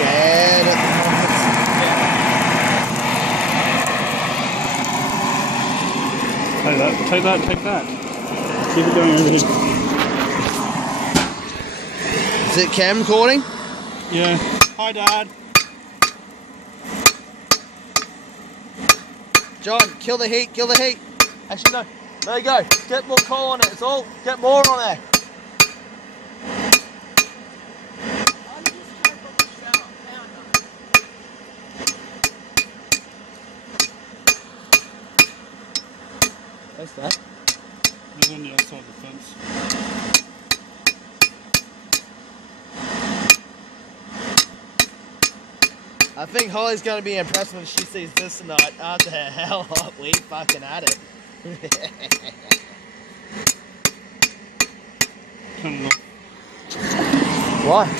scared at the moment. Take that, take that. Keep it going over here. Is it cam recording? Yeah. Hi, Dad. John, kill the heat, kill the heat. Actually, no. There you go. Get more coal on it. It's all. Get more on there. What's that? It's on the outside of the fence. I think Holly's going to be impressed when she sees this tonight after how hot we fucking had it. Turn it off. Why?